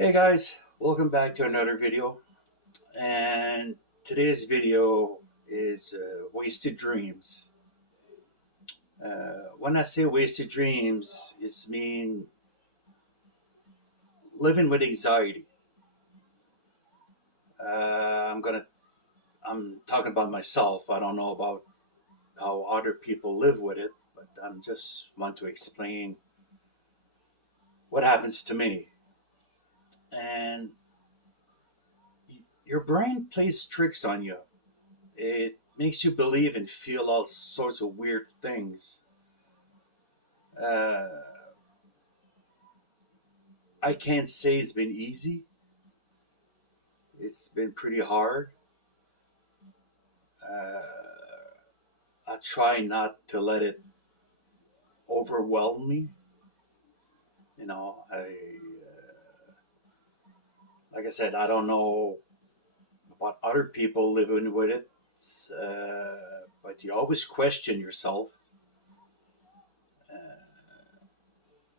Hey guys, welcome back to another video. And today's video is wasted dreams. When I say wasted dreams, it's mean living with anxiety. I'm gonna I'm talking about myself. I don't know about how other people live with it, but I'm just want to explain what happens to me. And your brain plays tricks on you. It makes you believe and feel all sorts of weird things. Uh, I can't say it's been easy. It's been pretty hard. Uh, I try not to let it overwhelm me. Like I said, I don't know about other people living with it, but you always question yourself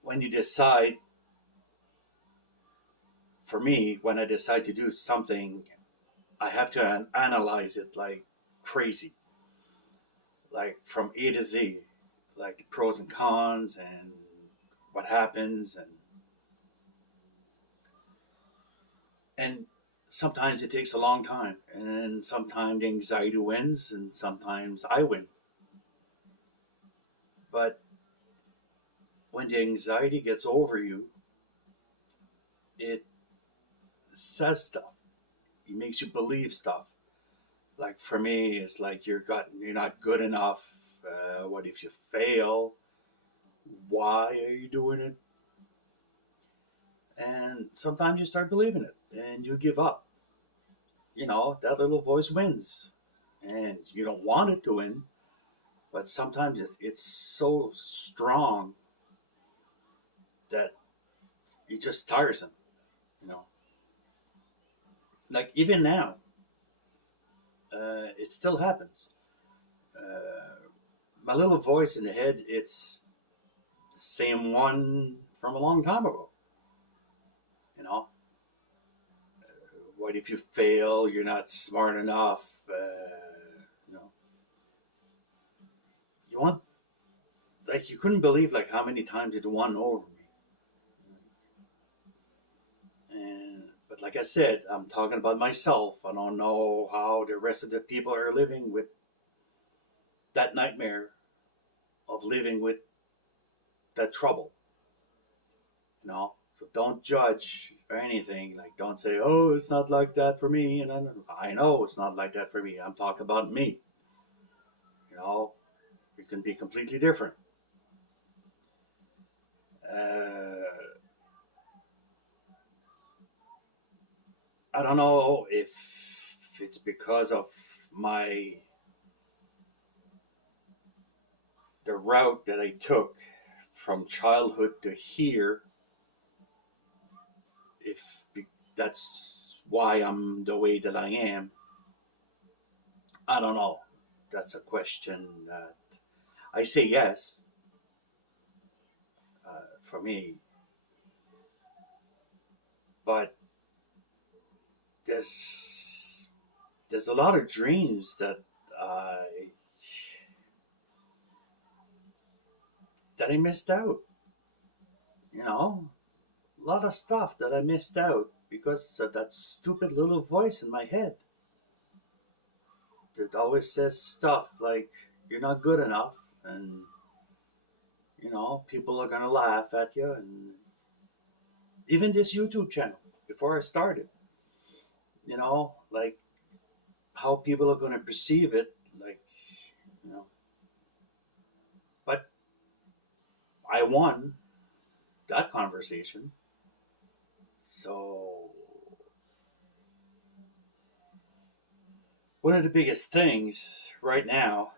when you decide. For me, when I decide to do something, I have to analyze it like crazy, like from A to Z, like the pros and cons and what happens, and sometimes it takes a long time, and sometimes the anxiety wins and sometimes I win. But when the anxiety gets over you, it says stuff. It makes you believe stuff. Like for me, it's like you're not good enough. What if you fail? Why are you doing it? And sometimes you start believing it and you give up. That little voice wins, and you don't want it to win, but sometimes it's so strong that it's just tiresome. You know, like even now, it still happens. My little voice in the head, it's the same one from a long time ago. You know, what if you fail? You're not smart enough. You know, you want like you couldn't believe like how many times it won over me. And but like I said, I'm talking about myself. I don't know how the rest of the people are living with that nightmare of living with that trouble. So don't judge or anything. Like don't say, "Oh, it's not like that for me." And I know it's not like that for me. I'm talking about me. You know, it can be completely different. Uh, I don't know if it's because of my the route that I took from childhood to here. If that's why I'm the way that I am, I don't know. That's a question that I say yes. For me, but there's there's a lot of dreams that I missed out. A lot of stuff that I missed out because of that stupid little voice in my head that always says stuff like you're not good enough, and people are gonna laugh at you. And even this YouTube channel, before I started, like how people are gonna perceive it, like you know but I won that conversation. So one of the biggest things right now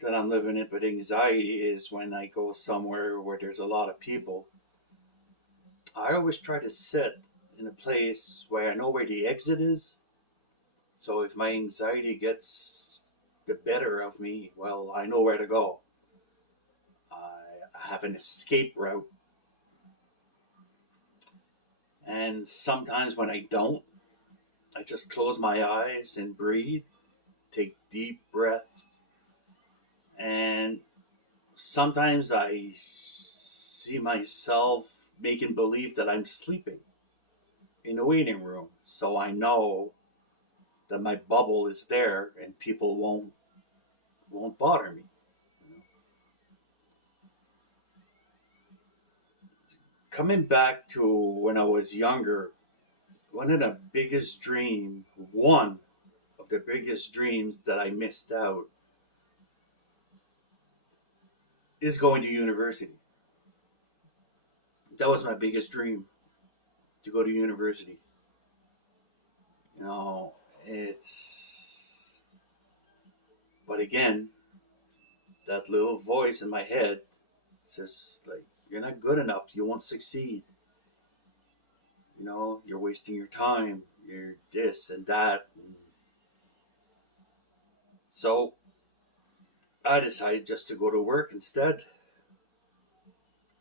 that I'm living it with anxiety is when I go somewhere where there's a lot of people. I always try to sit in a place where I know where the exit is. So if my anxiety gets the better of me, well, I know where to go. I have an escape route. And sometimes when I don't, I just close my eyes and breathe, take deep breaths. And sometimes I see myself making believe that I'm sleeping in the waiting room. So I know that my bubble is there and people won't bother me. Coming back to when I was younger, one of the biggest dreams that I missed out is going to university. That was my biggest dream, to go to university. You know, it's, but again, that little voice in my head says, like, you're not good enough, you won't succeed. You know, you're wasting your time, you're this and that. And so I decided just to go to work instead.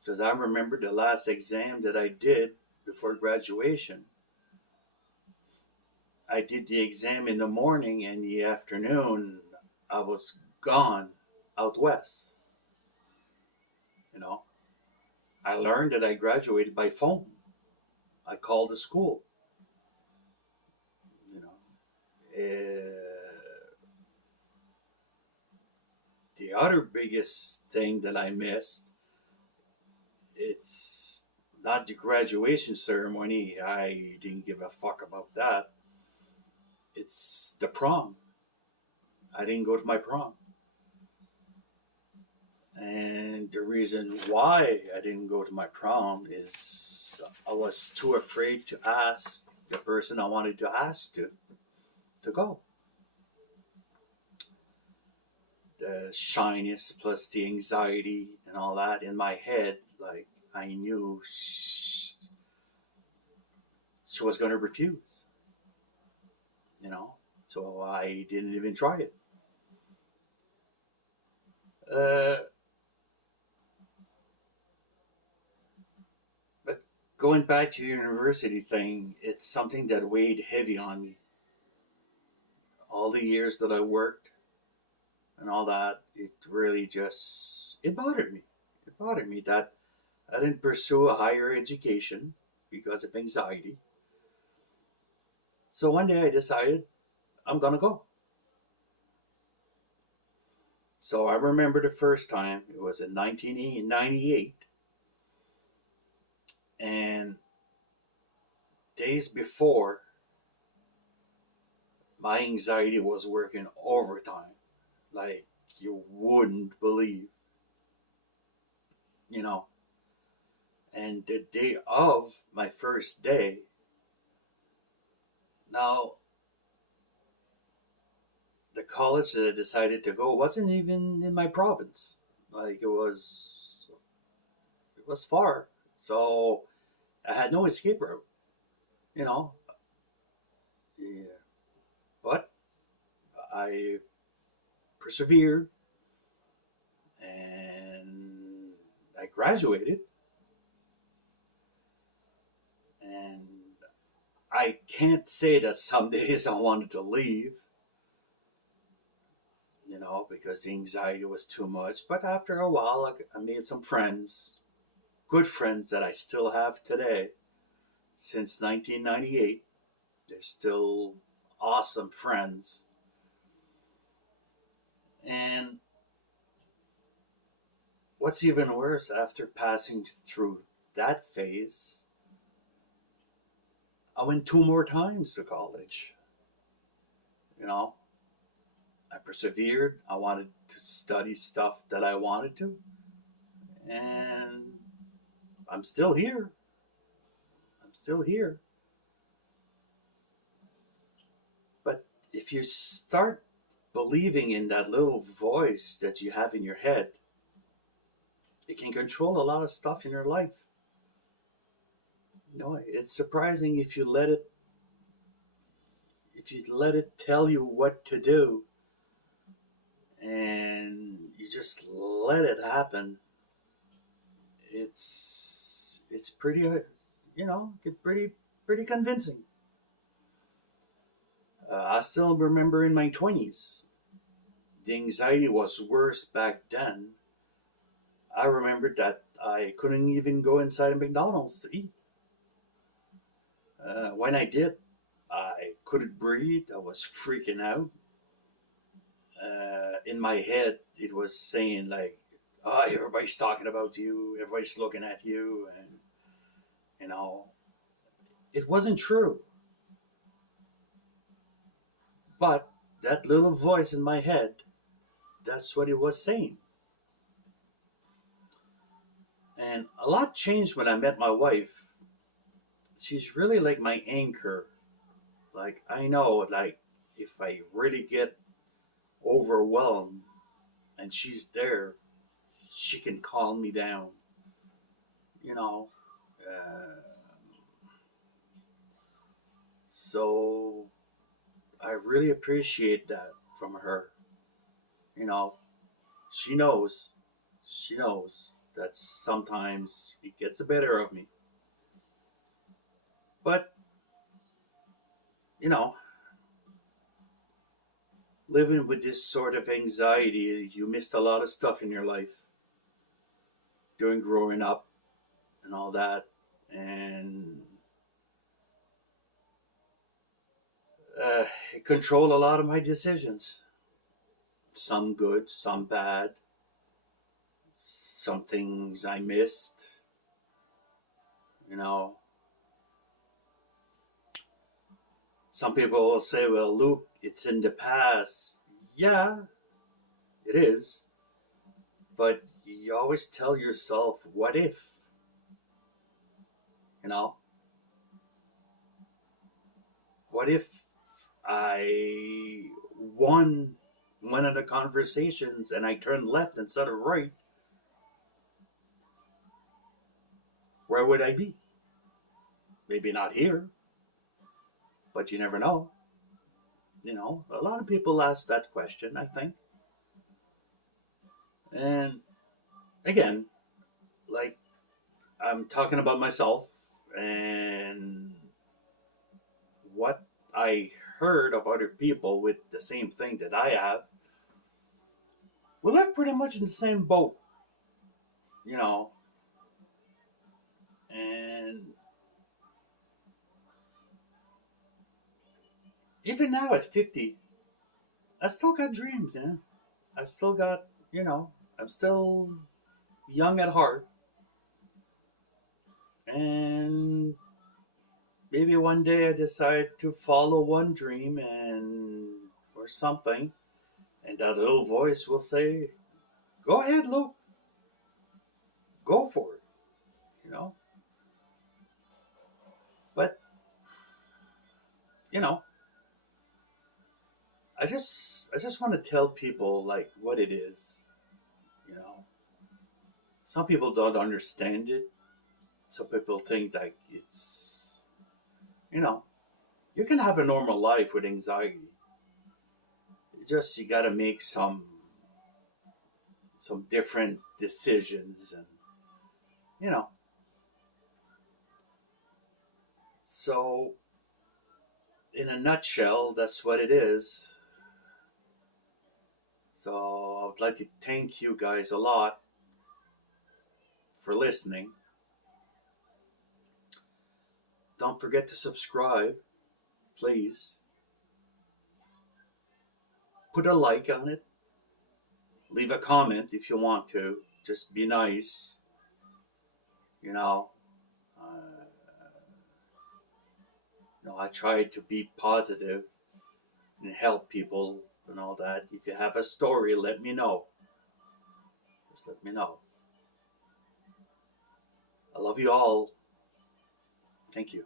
Because I remember the last exam that I did before graduation. I did the exam in the morning, and the afternoon I was gone out west. You know, I learned that I graduated by phone. I called the school. You know, the other biggest thing that I missed, it's not the graduation ceremony. I didn't give a fuck about that. It's the prom. I didn't go to my prom. And the reason why I didn't go to my prom is I was too afraid to ask the person I wanted to ask to go. The shyness plus the anxiety and all that in my head, like I knew she was going to refuse, you know, so I didn't even try it. Uh, but going back to the university thing, it's something that weighed heavy on me. All the years that I worked and all that, it really just, it bothered me. It bothered me that I didn't pursue a higher education because of anxiety. So one day I decided I'm gonna go. So I remember the first time, it was in 1998, and days before, my anxiety was working overtime, like you wouldn't believe, you know. And the day of my first day, now the college that I decided to go wasn't even in my province. Like it was far. So I had no escape route, you know. Yeah. But I persevered and I graduated, and I can't say that some days I wanted to leave, you know, because the anxiety was too much. But after a while, I made some friends, good friends that I still have today since 1998. They're still awesome friends. And what's even worse, after passing through that phase, I went two more times to college. You know, I persevered. I wanted to study stuff that I wanted to. And I'm still here. I'm still here. But if you start believing in that little voice that you have in your head, it can control a lot of stuff in your life. You know, it's surprising if you let it tell you what to do and you just let it happen. It's pretty, you know, pretty pretty convincing. I still remember in my 20s, the anxiety was worse back then. I remembered that I couldn't even go inside a McDonald's to eat. When I did, I couldn't breathe. I was freaking out. In my head, it was saying like, "Oh, everybody's talking about you. Everybody's looking at you," and you know, it wasn't true. But that little voice in my head, that's what it was saying. And a lot changed when I met my wife. She's really like my anchor. Like I know, like if I really get overwhelmed and she's there, she can calm me down. You know. Uh, so I really appreciate that from her. You know, she knows. She knows that sometimes it gets the better of me. But, you know, living with this sort of anxiety, you missed a lot of stuff in your life during growing up and all that. And it controlled a lot of my decisions. Some good, some bad. Some things I missed. You know, some people will say, well, Luke, it's in the past. Yeah, it is. But you always tell yourself, what if? You know, what if I won one of the conversations and I turned left instead of right? Where would I be? Maybe not here, but you never know. You know, a lot of people ask that question, I think. And again, like I'm talking about myself and what I heard of other people with the same thing that I have. We live pretty much in the same boat, you know. And even now at 50, I still got dreams, you know. I still got, you know, I'm still young at heart. And maybe one day I decide to follow one dream and or something. And that little voice will say, go ahead, Luke, go for it, you know. But, you know, I just want to tell people like what it is, you know. Some people don't understand it. Some people think like it's, you know, you can have a normal life with anxiety. It's just you got to make some different decisions, and you know. So, in a nutshell, that's what it is. So, I would like to thank you guys a lot for listening. Don't forget to subscribe, please. Put a like on it. Leave a comment if you want to. Just be nice. You know, uh, I try to be positive and help people and all that. If you have a story, let me know. Just let me know. I love you all. Thank you.